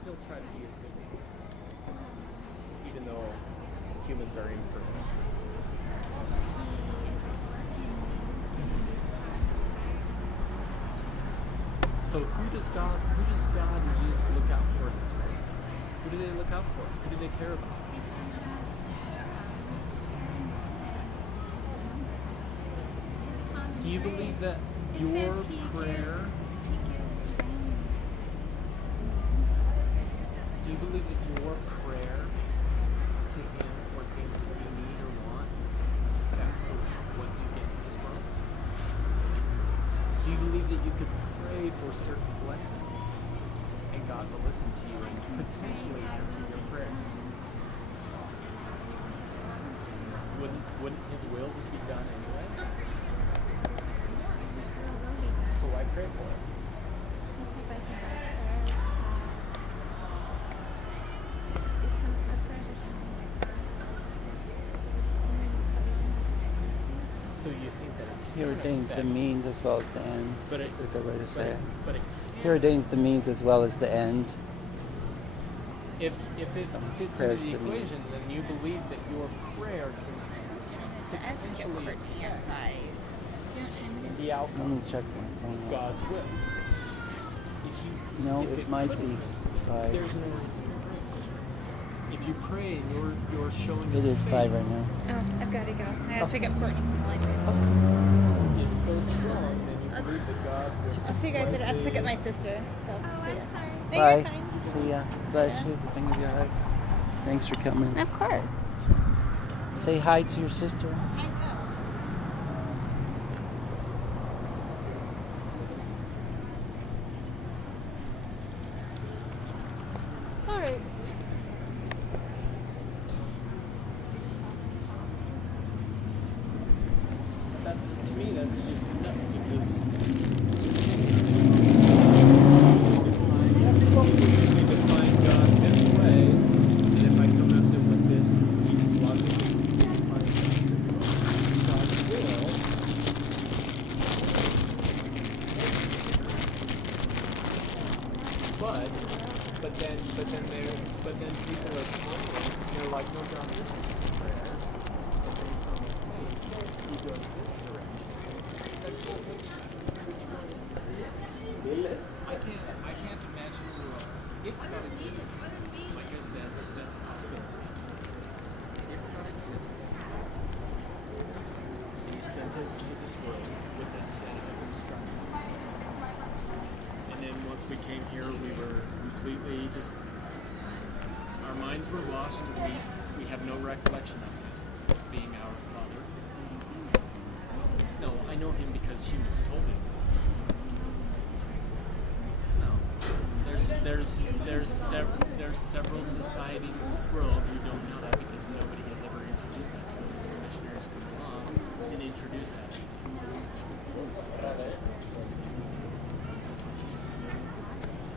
still try to be as good as you can, even though humans are imperfect. So who does God and Jesus look out for in this world? Who do they look out for? Who do they care about? Do you believe that your prayer? Do you believe that your prayer to Him for things that you need or want affect what you get in this world? Do you believe that you could pray for certain blessings and God will listen to you and potentially answer your prayers? Wouldn't His will just be done anyway? So why pray for it? Because I think our prayers are something that God does. So you think that He ordains the means as well as the end. But it, is the way to say it. But it He ordains the means as well as the end. if it fits into the equation, then you believe that your prayer can potentially the Let outcome me check my phone. of God's will. No, if it might be couldn't, 5. There's no reason to pray. If you pray and you're showing It your is faith 5 right now. Oh, I've got to go. I have to pick up Courtney from the library. is so strong, then you believe that God will I'll see you guys later. I have to pick up my sister. So, Oh, see ya. I'm sorry. No, Bye. you're fine. See ya. Bless you. Thank you. Hug. Thanks for coming. Of course. Say hi to your sister. I know. All right. To me, that's just nuts because we define God this way, and if I come at them with this piece of logic, we define God this way. God's will. But then people are complaining. They're like, no, God, this is His prayers. And based on the faith, He goes this direction. It's like, well, which one is it? I can't imagine a world. If God exists, like I said, that's a possibility. If God exists, and He sent us to this world with a set of instructions. And then once we came here, we were completely just, our minds were lost, and we have no recollection of Him as being our Father. No, I know Him because humans told me. No, there's several societies in this world who don't know that because nobody has ever introduced that to them until missionaries come along and introduce that.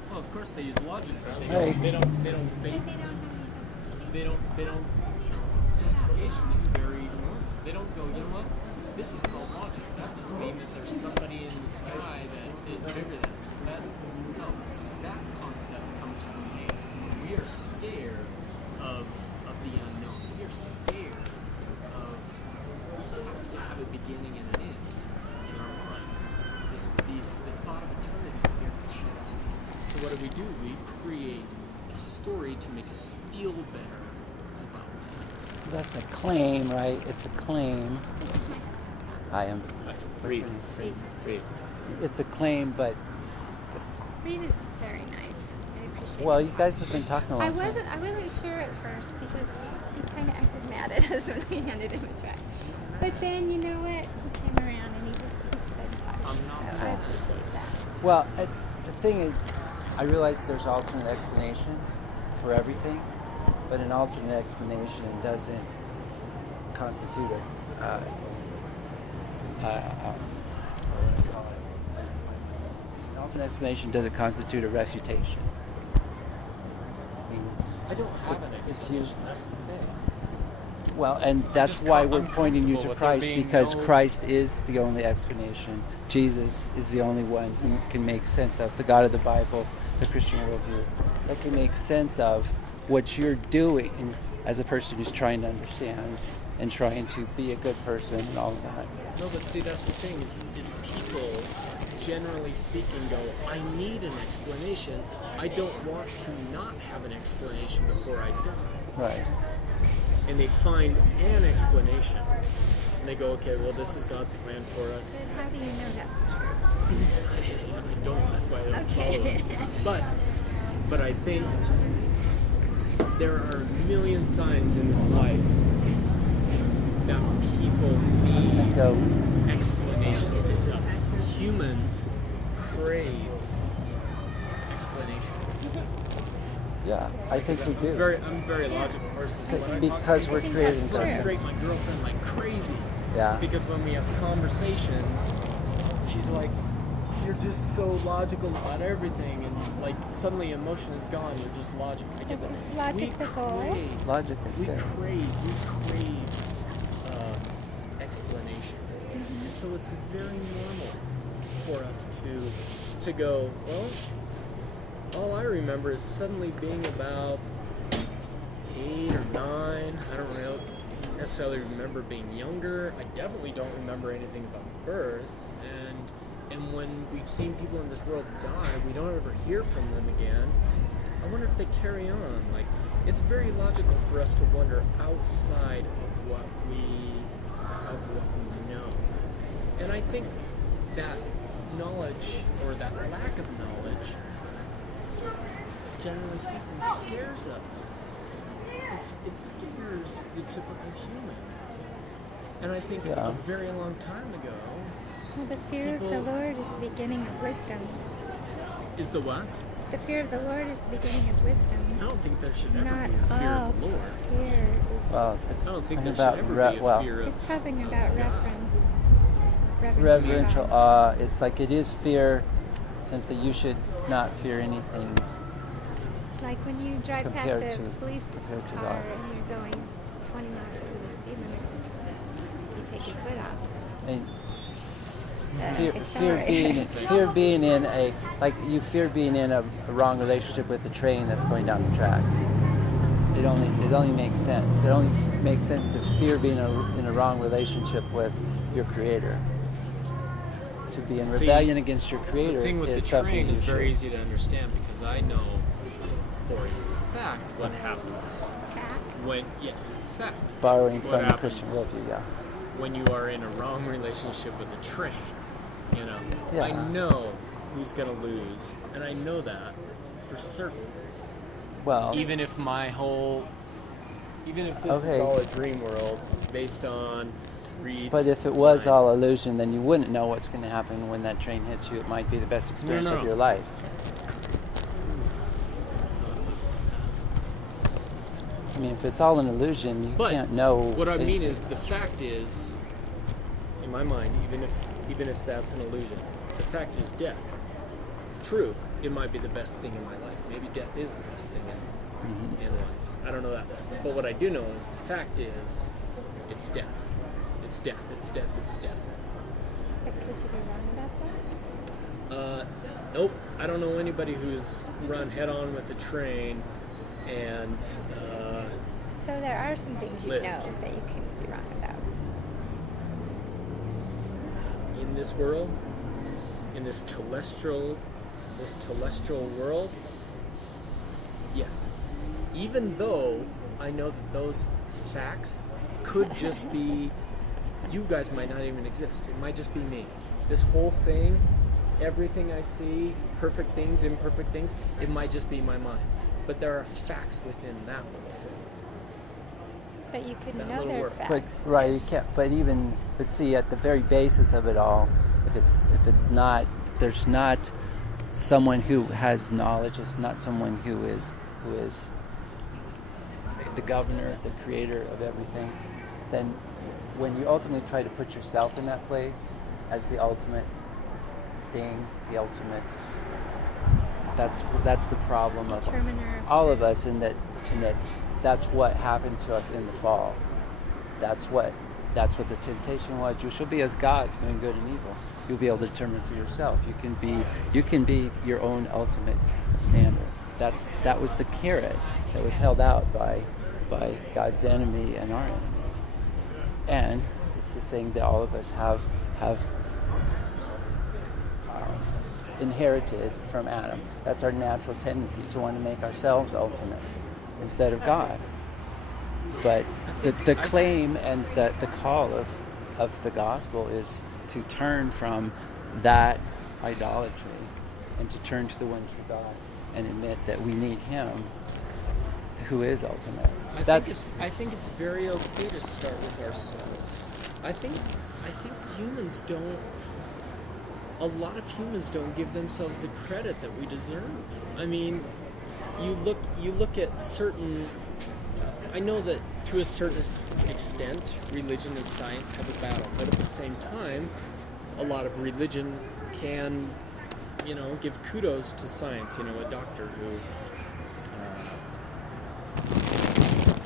Well, of course they use logic, but they don't. Justification is very normal. They don't go, you know what? This is called logic. That must mean that there's somebody in the sky that is bigger than us. No, that concept comes from hate. We are scared of the unknown. We are scared of we have to have a beginning and an end in our minds. The thought of eternity scares the shit out of us. So what do? We create a story to make us feel better about things. That's a claim, right? It's a claim. I am. Read. It's a claim, but Reed is very nice. I appreciate well, it. you guys have been talking a long I time. wasn't sure at first because he kind of acted mad at us when we handed him a track. But then, you know what? He came around and he said touch. I'm not So I appreciate that. Well, the thing is, I realize there's alternate explanations for everything, but an alternate explanation doesn't constitute an alternate explanation doesn't constitute a refutation. I don't have an It's explanation. That's the thing. Well, and that's why we're pointing you to uncomfortable with there Christ, being because no- Christ is the only explanation. Jesus is the only one who can make sense of the God of the Bible, the Christian worldview, that can make sense of what you're doing as a person who's trying to understand and trying to be a good person and all of that. No, but see, that's the thing, is people, generally speaking, go, I need an explanation. I don't want to not have an explanation before I die. Right. And they find an explanation. And they go, okay, well, this is God's plan for us. But how do you know that's true? I don't, that's why I don't follow Okay. it. But I think there are a million signs in this life that people need Go. explanations to stuff. Humans crave explanation. Yeah, I think we do. I'm a very logical person. So when I talk Because to we're people, creating I something. frustrate my girlfriend like crazy. Yeah. Because when we have conversations, she's like, you're just so logical about everything, and like suddenly emotion is gone. You're just logic. I get that. Is logic the goal? Logic is we good. crave explanation, and so it's very normal for us to go, well, all I remember is suddenly being about 8 or 9. I don't really necessarily remember being younger. I definitely don't remember anything about birth. And when we've seen people in this world die, we don't ever hear from them again. I wonder if they carry on. Like, it's very logical for us to wonder outside of what we know. And I think that knowledge, or that lack of knowledge, generally speaking, scares us. It scares the typical human. And I think a very long time ago, Well, the fear of the Lord is the beginning of wisdom. is the what? The fear of the Lord is the beginning of wisdom. I don't think there should ever Not be a fear all of the Lord. fear is. Well, I don't think there about should ever be a fear of It's talking about God. reverence. reverential for God. awe. It's like it is fear, since that you should not fear anything. Like when you drive past Compared a to- police compared to car God. and you're going 20 miles over the speed limit, you take your foot off. And fear accelerate. being in a fear being in a wrong relationship with the train that's going down the track. It only makes sense. It only makes sense to fear being in a wrong relationship with your Creator. To be in See, rebellion against your Creator The thing with is the something train you is very should- easy to understand, because I know for a fact what happens when, fact, borrowing what from the happens Christian worldview. Yeah. when you are in a wrong relationship with the train. You know, Yeah. I know who's gonna lose, and I know that for certain. Well, Even if this Okay. is all a dream world based on reads. but if it was mind. all illusion, then you wouldn't know what's going to happen when that train hits you. It might be the best experience No. of your life. I mean, if it's all an illusion, you But can't know. What I mean anything. is, the fact is, in my mind, even if that's an illusion, the fact is death. True, it might be the best thing in my life. Maybe death is the best thing in life. I don't know that. But what I do know is the fact is, it's death. It's death. It's death. It's death. But could you be wrong about that? Nope. I don't know anybody who's run head on with a train and So there are some things you lived. know that you can be wrong about. in this world, in this telestial world, yes. Even though I know that those facts could just be, you guys might not even exist. It might just be me. This whole thing, everything I see, perfect things, imperfect things, it might just be my mind. But there are facts within that little thing. But you could That know little they're word. facts. But right, you can't. But see, at the very basis of it all, if it's not, there's not someone who has knowledge. It's not someone who is the governor, the creator of everything. Then, when you ultimately try to put yourself in that place as the ultimate thing, the ultimate, that's the problem of Determiner of all of us. In that's what happened to us in the fall. That's what the temptation was. You shall be as gods, knowing good and evil. you'll be able to determine for yourself. You can be your own ultimate standard. That was the carrot that was held out by God's enemy and our enemy. And it's the thing that all of us have inherited from Adam. That's our natural tendency to want to make ourselves ultimate instead of God. But the claim and the call of the gospel is to turn from that idolatry and to turn to the one true God and admit that we need Him who is ultimate. I think it's very okay to start with ourselves. I think humans don't. A lot of humans don't give themselves the credit that we deserve. I mean, you look at certain. I know that to a certain extent, religion and science have a battle, but at the same time, a lot of religion can, give kudos to science. A doctor who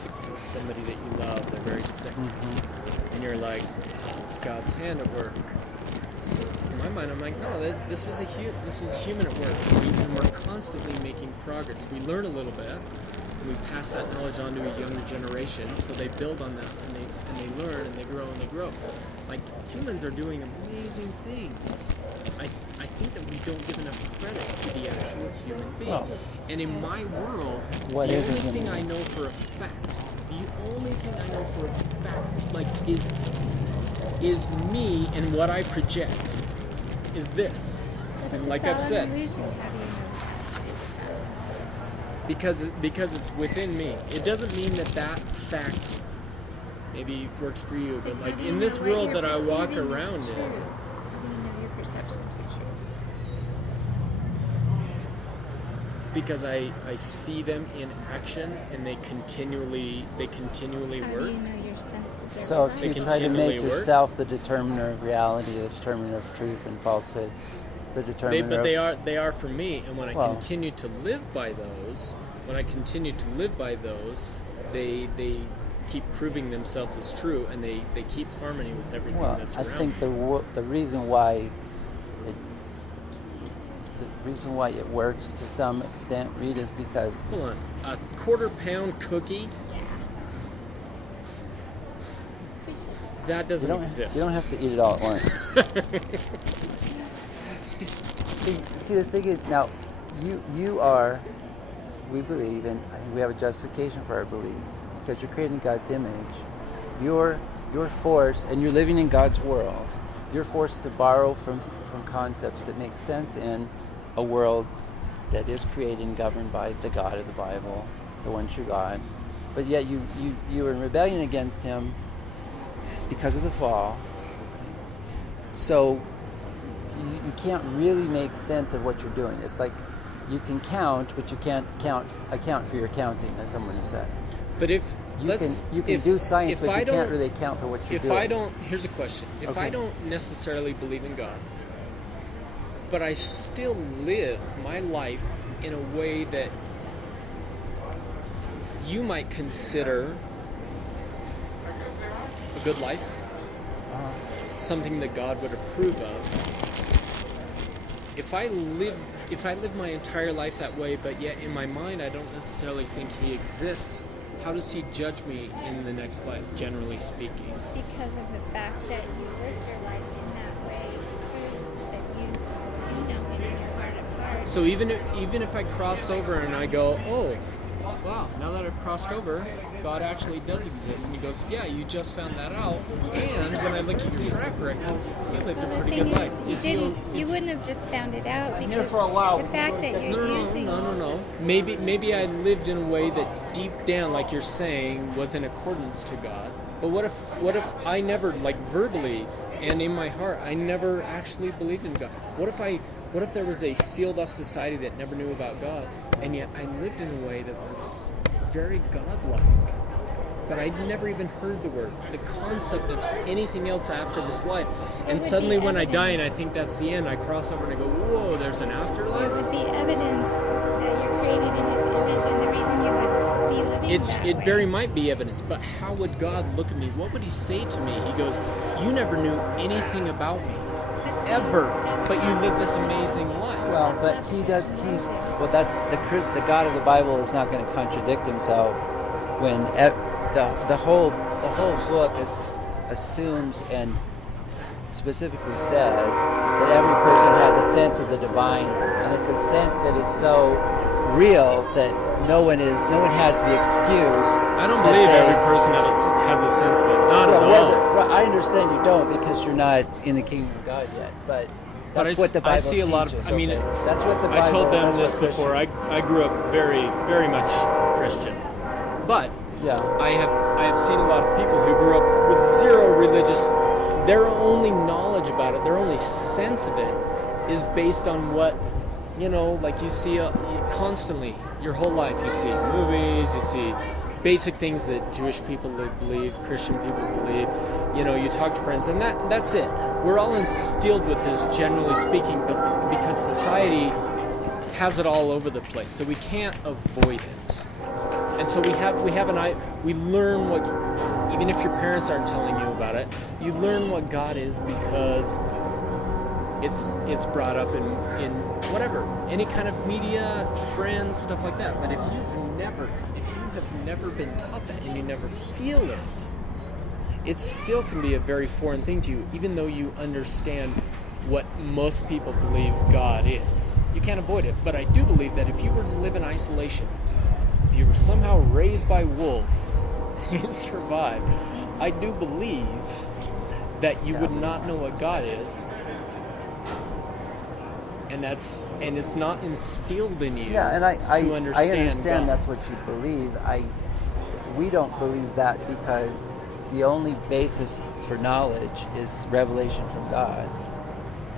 fixes somebody that you love, they're very sick, and you're like, it's God's hand at work. In my mind, I'm like, no, this is a human at work, and we're constantly making progress. We learn a little bit, and we pass that knowledge on to a younger generation, so they build on that, and they learn, and they grow. Like, humans are doing amazing things. I think that we don't give enough credit to the actual human being. Well, and in my world, the only thing I know for a fact, is me and what I project is this. And like I've said, Illusion. How do you know that? because it's within me. It doesn't mean that fact maybe works for you, but like in this world that I walk around in. How do you know your perceptions are true? Because I see them in action and they continually work. How do you know your senses are So right? if you try to make yourself the determiner of reality, the determiner of truth and falsehood, the determiner they are for me, and when I continue to live by those, they keep proving themselves as true, and they keep harmony with everything that's around. I think the reason why it works to some extent, Reed, is because... Hold on. A quarter-pound cookie? That doesn't exist. You don't have to eat it all at once. See, the thing is, now, we believe, and I think we have a justification for our belief, because you're creating God's image. You're forced, and you're living in God's world, you're forced to borrow from concepts that make sense in a world that is created and governed by the God of the Bible, the one true God. But yet you are in rebellion against Him because of the fall. So you can't really make sense of what you're doing. It's like you can count, but you can't account for your counting, as someone has said. But if you can do science, but you can't really account for what you're doing. Here's a question. If I don't necessarily believe in God, but I still live my life in a way that you might consider a good life, something that God would approve of. If I live my entire life that way, but yet in my mind I don't necessarily think He exists, how does He judge me in the next life, generally speaking? Because of the fact that you lived your life in that way proves that you do know in your heart of hearts. So even if I cross over and I go, oh, wow, now that I've crossed over, God actually does exist. And He goes, yeah, you just found that out. And when I look at your track record, you lived a pretty good life. You wouldn't have just found it out because the fact that you're using... No. Maybe I lived in a way that deep down, like you're saying, was in accordance to God. But what if I never, like verbally and in my heart, I never actually believed in God? What if there was a sealed off society that never knew about God, and yet I lived in a way that was very godlike, but I'd never even heard the word, the concept of anything else after this life. And suddenly when I die and I think that's the end, I cross over and I go, whoa, there's an afterlife? It would be evidence that you're created in His image, and the reason you would be living that way. It very might be evidence, but how would God look at me? What would He say to me? He goes, you never knew anything about me. But ever, but you live this amazing life. Well, but that's the God of the Bible is not going to contradict himself when the whole book assumes and specifically says that every person has a sense of the divine, and it's a sense that is so real that no one has the excuse. I don't believe every person has a sense of it. Not at all. I understand you don't because you're not in the kingdom of God yet, but that's what the Bible teaches. I see a lot of. I mean, okay. That's what the Bible. I told them this before. I grew up very, very much Christian, but yeah, I have seen a lot of people who grew up with zero religious. Their only knowledge about it, their only sense of it, is based on what, like you see constantly your whole life. You see movies, you see basic things that Jewish people believe, Christian people believe. You talk to friends, and that's it. We're all instilled with this, generally speaking, because society has it all over the place, so we can't avoid it. And so we learn what, even if your parents aren't telling you about it, you learn what God is because it's brought up in whatever, any kind of media, friends, stuff like that. But if you have never been taught that and you never feel it still can be a very foreign thing to you, even though you understand what most people believe God is. You can't avoid it. But I do believe that if you were to live in isolation, if you were somehow raised by wolves and you survived, I do believe that you would not know what God is. And it's not instilled in you. Yeah, and I understand God. That's what you believe. We don't believe that because the only basis for knowledge is revelation from God.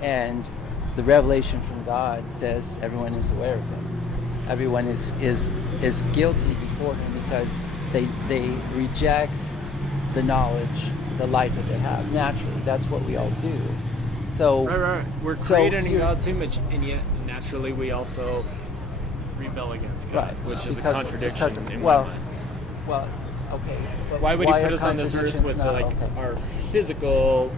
And the revelation from God says everyone is aware of him. Everyone is guilty before him because they reject the knowledge, the light that they have. Naturally, that's what we all do. So right. We're created in God's image, and yet naturally we also rebel against God, which is a contradiction in my mind. Well, okay. But why would he put us on this earth with our physical?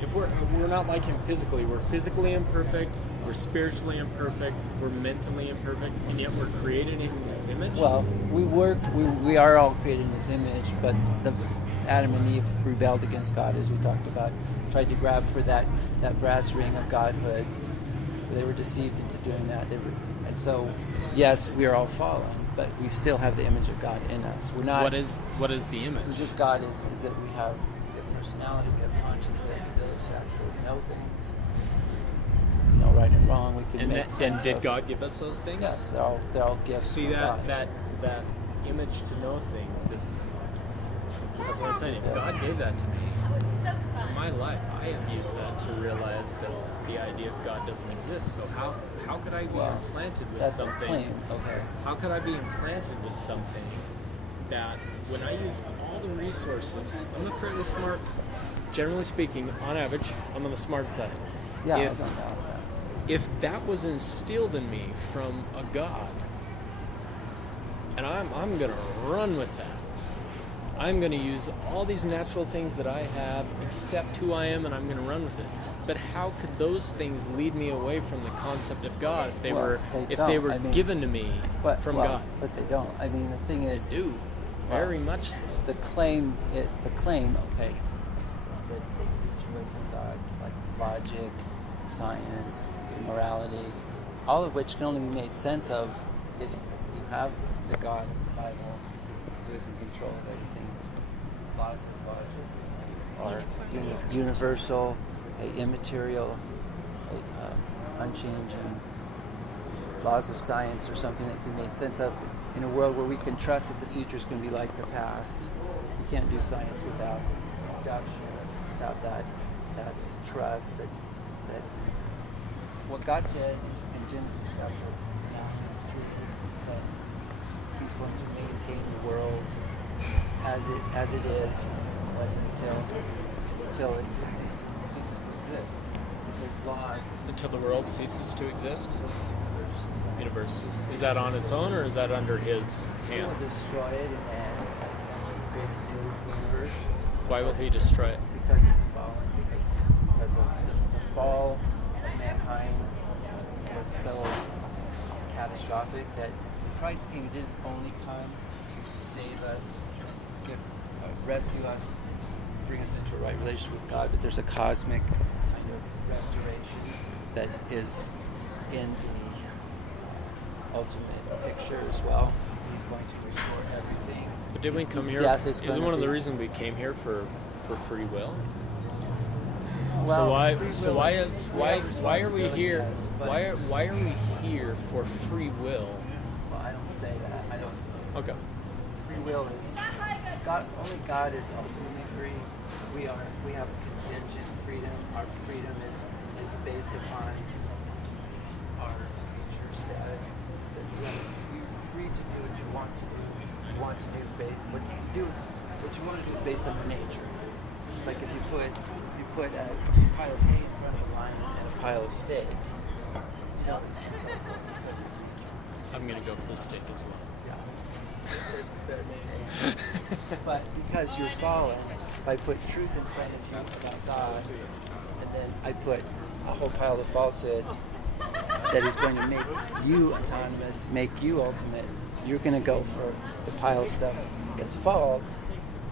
If we're not like him physically, we're physically imperfect, we're spiritually imperfect, we're mentally imperfect, and yet we're created in his image. Well, we are all created in his image, but Adam and Eve rebelled against God, as we talked about, tried to grab for that brass ring of godhood. They were deceived into doing that. And so, yes, we are all fallen, but we still have the image of God in us. We're not. What is the image? The image of God is that we have personality, we have conscience, we have the ability to actually know things. Right and wrong. We can make sense. And did God give us those things? Yes, they're all gifts. See that image to know things. That's what I'm saying. If God gave that to me, in my life, I have used that to realize that the idea of God doesn't exist. So how could I be implanted with that's something? A claim. Okay. How could I be implanted with something that when I use all the resources, I'm a fairly smart, generally speaking, on average, I'm on the smart side. Yeah, I don't know that. If that was instilled in me from a God, and I'm going to run with that. I'm going to use all these natural things that I have, accept who I am, and I'm going to run with it. But how could those things lead me away from the concept of God if they were given to me from God? But they don't. I mean, the thing is, they do very much so. The claim, okay, that they lead you away from God, like logic, science, morality, all of which can only be made sense of if you have the God of the Bible who is in control of everything. Laws of logic are universal, immaterial, unchanging. Laws of science are something that can be made sense of in a world where we can trust that the future is going to be like the past. You can't do science without induction, without that trust that what God said in Genesis chapter 9 is true, that he's going to maintain the world as it is until it ceases to exist. That there's laws until the world ceases to exist. Until the universe. Is that on its own, or is that under his hand? He will destroy it and create a new universe. Why will he destroy it? Because it's fallen. Because of fall of mankind was so catastrophic that Christ came. He didn't only come to save us, rescue us, bring us into a right relationship with God, but there's a cosmic kind of restoration that is in the ultimate picture as well. He's going to restore everything. But did we come here? Isn't one of the reasons we came here for free will? Well, why are we here? Why are we here for free will? Well, I don't say that. I don't. Okay. Free will is God. Only God is ultimately free. We have a contingent freedom. Our freedom is based upon our creature status. You're free to do what you want to do. You want to do what you want to do is based on your nature. Just like if you put a pile of hay in front of a lion and a pile of steak, you know it's going to go for it because it's nature. I'm gonna go for the steak as well. Yeah, steak is better than hay. But because you're fallen, if I put truth in front of you about God, and then I put a whole pile of falsehood that is going to make you autonomous, make you ultimate, you're going to go for the pile of stuff that's false,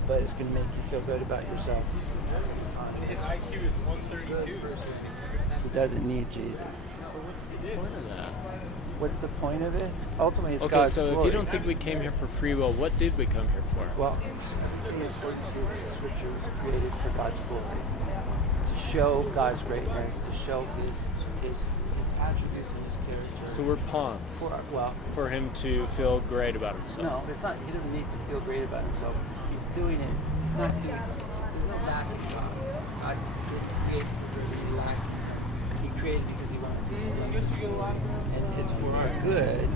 but it's going to make you feel good about yourself. That's an autonomous. His IQ is 132. Who doesn't need Jesus. What's the point of that? What's the point of it? Ultimately, it's Okay, God's so glory. if you don't think we came here for free will, what did we come here for? Well, everything according to the Scripture was created for God's glory, to show God's greatness, to show His attributes and His character. So we're pawns for him to feel great about himself. No, it's not. He doesn't need to feel great about himself. He's doing it. He's not doing. There's no lack in God. God didn't create because there's any lack. He created because He wanted to display, and it's for our good.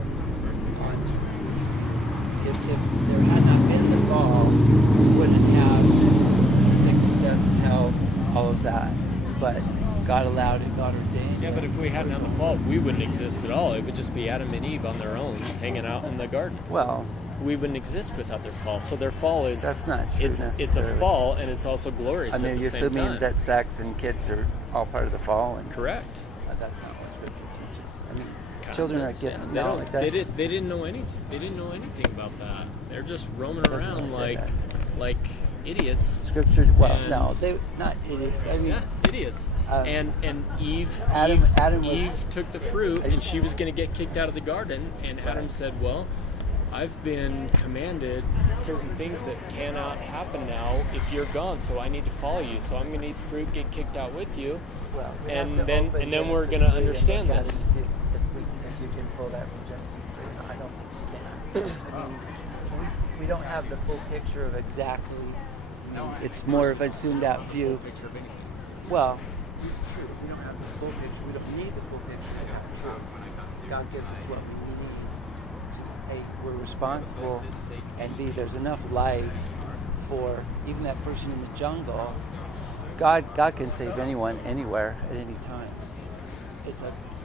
If there had not been the fall, we wouldn't have sickness, death, hell, all of that. But God allowed it. God ordained it. Yeah, but if we hadn't had the fall, we wouldn't exist at all. It would just be Adam and Eve on their own, hanging out in the garden. Well, we wouldn't exist without their fall. So their fall is that's not true. It's a fall, and it's also glorious. I mean, at the you're same assuming time. that sex and kids are all part of the fall, and correct. That's not what Scripture teaches. I mean, God, children are getting they didn't know anything. They didn't know anything about that. They're just roaming around like idiots. Scripture. Well, no, they not idiots. I mean, yeah, idiots. And Eve took the fruit, and she was going to get kicked out of the garden. And Adam said, "Well, I've been commanded certain things that cannot happen now if you're gone. So I need to follow you. So I'm going to eat the fruit, get kicked out with you, well, and then we're going to understand this." If you can pull that from Genesis 3, no, I don't think you can. I mean, we don't have the full picture of exactly. It's more of a zoomed out view. Picture of anything. Well, true. We don't have the full picture. We don't need the full picture to have truth. God gives us what we need. We're responsible, and B, there's enough light for even that person in the jungle. God can save anyone, anywhere, at any time.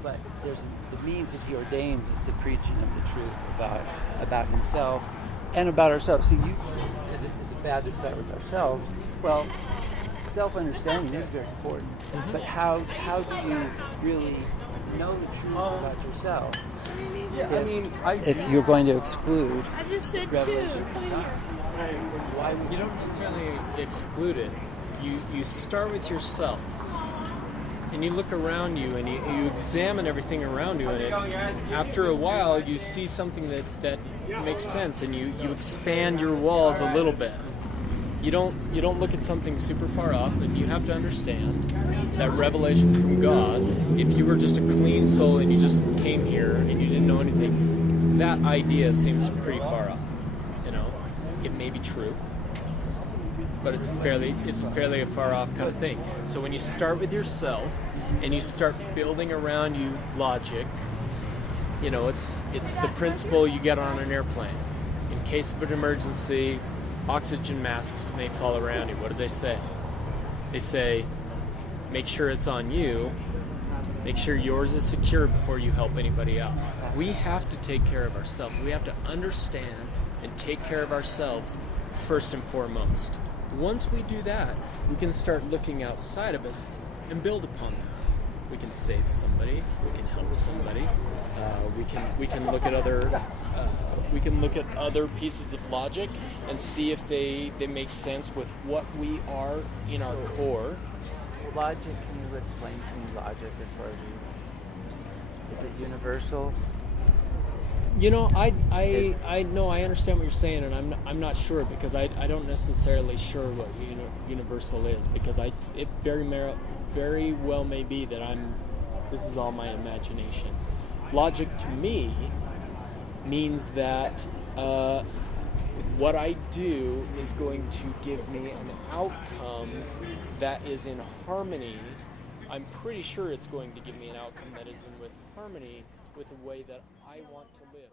But there's the means that He ordains is the preaching of the truth about Himself and about ourselves. See, is it bad to start with ourselves? Well, self-understanding is very important. Mm-hmm. But how do you really know the truth about yourself? If you're going to exclude I just said revelation two. from God, why would You don't necessarily exclude it. You start with yourself, and you look around you, and you examine everything around you, and after a while you see something that makes sense, and you expand your walls a little bit. You don't look at something super far off, and you have to understand that revelation from God. If you were just a clean soul and you just came here and you didn't know anything, that idea seems pretty far off. You know, it may be true, but it's fairly a far off kind of thing. So when you start with yourself and you start building around you logic, you know, it's the principle you get on an airplane. In case of an emergency, oxygen masks may fall around you. What do they say? They say, make sure it's on you. Make sure yours is secure before you help anybody out. We have to take care of ourselves. We have to understand and take care of ourselves first and foremost. Once we do that, we can start looking outside of us and build upon that. We can save somebody. We can help somebody. We can look at other pieces of logic and see if they make sense with what we are in our core. Logic, can you explain to me logic as far as you? Is it universal? You know, I know I understand what you're saying, and I'm not sure because I don't necessarily sure what universal is, because it very well may be that this is all my imagination. Logic to me means that what I do is going to give me an outcome that is in harmony. I'm pretty sure it's going to give me an outcome that is in with harmony with the way that I want to live.